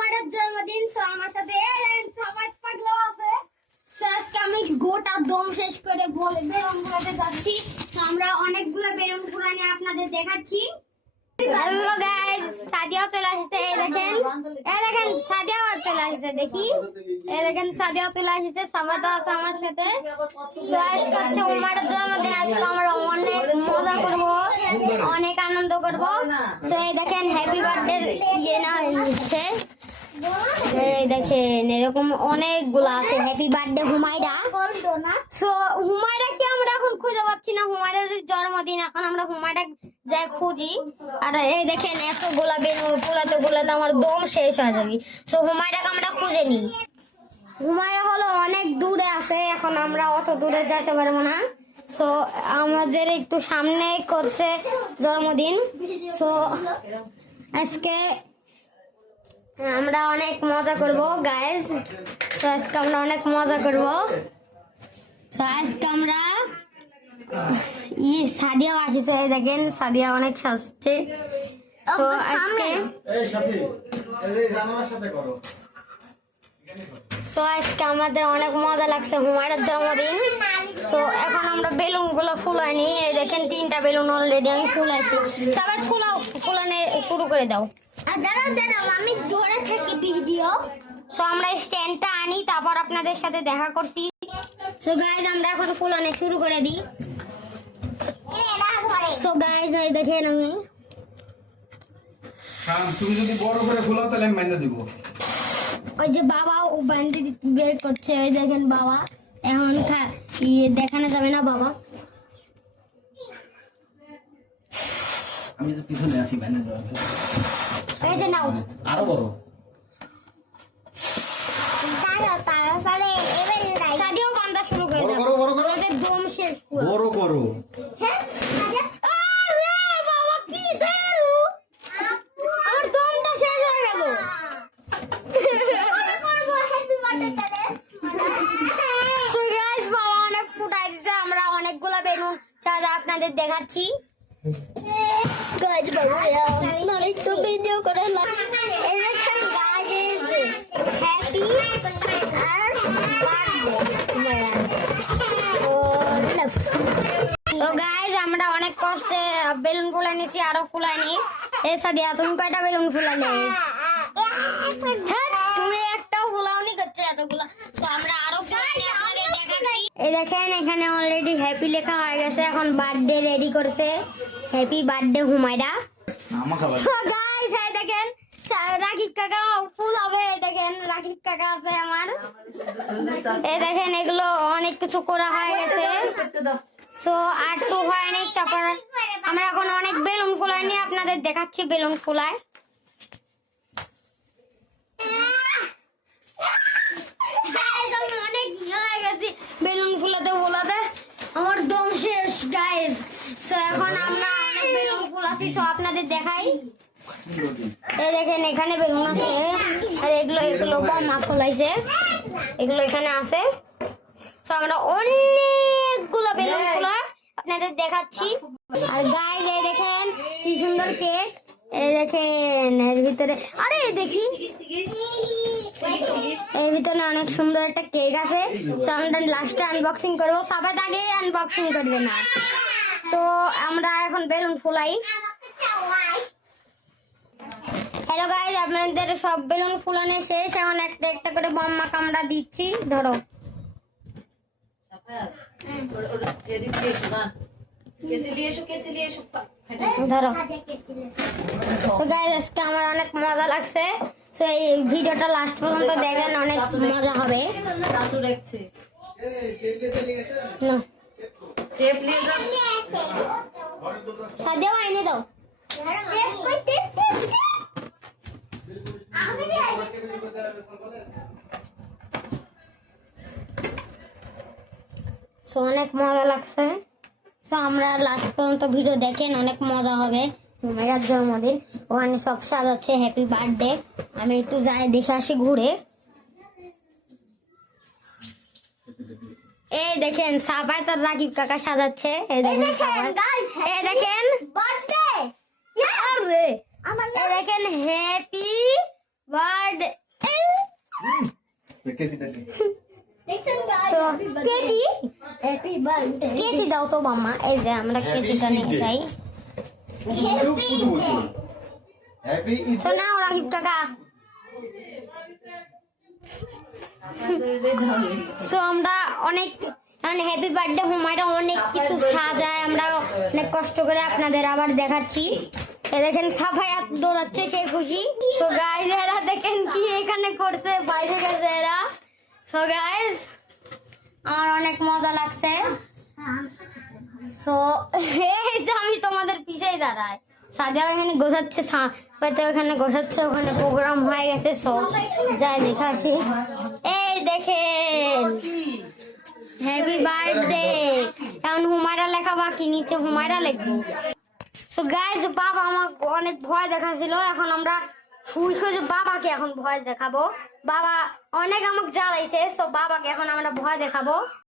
হুমায়রার জন্মদিন। সো আমার সাথে সমাজ পাগলা আছে। সো আজকে আমি গোটা দম শেষ করে বলে বেলুন ফুলাতে যাচ্ছি। তো আমরা অনেকগুলো বেলুন ফুলা নিয়ে আপনাদের দেখাচ্ছি। হ্যালো গাইস, সাদিয়া চলে আসছে। এই দেখেন সাদিয়া চলে আসছে। দেখি এই দেখেন সাদিয়া চলে আসছে। সামাদ আছে আমার সাথে। সো আজকে হচ্ছে হুমায়রার জন্মদিন। আজকে আমরা অনেক মজা করব, অনেক আনন্দ করব। সো এই দেখেন হ্যাপি বার্থডে ইয়ে না হচ্ছে। এই দেখেন এরকম অনেকগুলো আছে happy birthday Humaira. So Humaira কি আমরা এখন খুঁজে পাচ্ছি না। হুমায়রার জন্মদিন, এখন আমরা হুমায়রা যাই খুঁজি। আর এই দেখেন এতগুলা বেলুন ফুলাতে ফুলাতে আমার দম শেষ হয়ে যাবে। সো হুমায়রাকে আমরা খুঁজে নিই। হুমায়রা হলো অনেক দূরে আছে, এখন আমরা অত দূরে যেতে পারবো না। সো আমাদের একটু সামনে করছে জন্মদিন। সো আজকে আমরা অনেক মজা করব গাইস। তো আজকে আমরা অনেক মজা করব। তো আজকে আমরা সাদিয়া আসছে। দেখেন সাদিয়া অনেক সাজছে। তো আজকে তো আজকে আমাদের অনেক মজা লাগছে হুমায়রার জন্মদিন। তো এখন আমরা বেলুন গুলো ফুলাইনি। এই দেখেন 3টা বেলুন অলরেডি আমি ফুলাইছি। সবাই ফুলানো শুরু করে দাও। আমি ধরে থাকি ভিডিও। সো আমরা স্ট্যান্ডটা আনি, তারপর আপনাদের সাথে দেখা করছি। সো গাইজ আমরা এখন ফুলানো শুরু করে দিই। সো গাইজ এই দেখেন আমি তুমি যদি বড় করে ফুলাও তাহলে আমি মাইনা দিব। ওই যে বাবা ও বান্ডি বের করছে। ওই দেখেন বাবা এখন দেখানো যাবে না বাবা। আমি যে পিছনে আছি মাইনা দেওয়ার জন্য। এই যে নাও আরো বড়। সাদিও কান্দা শুরু করে দাও। বড় করো। আমাদের দম শেষ পুরো। বড় করো। হ্যাঁ আরে বাবা কি ফেলু, আমার দমটা শেষ হয়ে গেল। সো গাইস বাবা অনেক ফুটাই দিছে। আমরা অনেকগুলা বেলুন সাদা আপনাদের দেখাচ্ছি। গাইস বাবা অনেক তো ভিডিও করে হ্যাপি আর তো গাইস আমরা অনেক কষ্টে বেলুন ফুলাই নিয়েছি, আরো ফুলাইনি। এ সাদিয়া তুমি কয়টা বেলুন ফুলালে? হ্যাঁ তুমি একটাও ফুলাওনি, করছে এতগুলা। তো আমরা আরো ফুলাইনি আপনাদের দেখাচ্ছি। এই দেখেন এখানে অলরেডি হ্যাপি লেখা হয়ে গেছে। এখন বার্থডে রেডি করছে, হ্যাপি বার্থডে হুমায়রা। তো গাইস এই দেখেন রাকিব কাকা ফুল হবে। এই দেখেন রাকিব কাকা আছে আমার। এই দেখেন এগুলো অনেক কিছু করা হয়ে গেছে। সো আর তো হয়নি। তারপর আমরা এখন অনেক বেলুন ফুলাই নিয়ে আপনাদের দেখাচ্ছি বেলুন ফুলায়। অনেক হয়ে গেছি বেলুন ফুলাতে ফুলাতে আমার দম শেষ গাইস। সো এখন আমরা অনেক বেলুন ফুলাছি। সো আপনাদের দেখাই। এই দেখেন এখানে বেলুন আছে। আর এগুলো বোমা ফুলাইছে, এগুলো এখানে আছে। তো আমরা অনেকগুলো বেলুন ফুলা আপনাদের দেখাচ্ছি। আর গাইস এই দেখেন কি সুন্দর কেক। এই দেখেন এর ভিতরে, আরে দেখি এর ভিতরে অনেক সুন্দর একটা কেক আছে। তো আমরা লাস্টে আনবক্সিং করবো, সবাই আগে আনবক্সিং করবে না। তো আমরা এখন বেলুন ফুলাই। হ্যালো গাইস, আপনাদের সব বেলুন ফুলানো শেষ। এখন একটা একটা করে বোমা আমরা দিচ্ছি। ধরো ধরো। তো গাইস আজকে আমার অনেক মজা লাগছে। তো এই ভিডিওটা লাস্ট পর্যন্ত দেখেন, অনেক মজা হবে। সাদিয়া আইনে দাও। সো অনেক মজা লাগছে। সো আমরা লাস্ট পর্যন্ত ভিডিও দেখেন, অনেক মজা হবে। হুমায়রার জন্মদিন, ওখানে সব সাজাচ্ছে হ্যাপি বার্থডে। আমি একটু যাই দেখে আসি ঘুরে। এই দেখেন সাবাই তার রাকিব কাকা সাজাচ্ছে। এই দেখেন এই দেখেন বার্থডে, এই দেখেন হ্যাপি বার্থডে। কেজিটা নে। তো কেজি কেজি দাও তো মামা, এই যে আমরা কেজিটা নিয়ে যাই। চুপ পুটু বলছো। হ্যাপি ঈদ। তো নাও রাকিব কাকা। সো আমরা অনেক মানে হ্যাপি বার্থডে হুমায়রা অনেক কিছু সাজায়, আমরা অনেক কষ্ট করে আপনাদের আবার দেখাচ্ছি। এ দেখেন সাফাই হাত দৌড়াচ্ছে, সে খুশি। সো গাইজ এরা দেখেন কি এখানে করছে, বাইরে গেছে এরা। সো গাইজ আমার অনেক মজা লাগছে। সো এই যে আমি তোমাদের পিছেই দাঁড়াই, সাজা এখানে গোছাচ্ছে, ওখানে গোছাচ্ছে, ওখানে প্রোগ্রাম হয়ে গেছে। সব যাই দেখে আসি। এই দেখেন হ্যাপি বার্থডে, এখন হুমায়রা লেখা বাকি, নিচে হুমায়রা লিখবো। সো গাইজ বাবা আমার অনেক ভয় দেখাছিল, এখন আমরা শুই খুঁজে বাবাকে এখন ভয় দেখাবো। বাবা অনেক আমাকে জ্বালাইছে, সো বাবাকে এখন আমরা ভয় দেখাবো।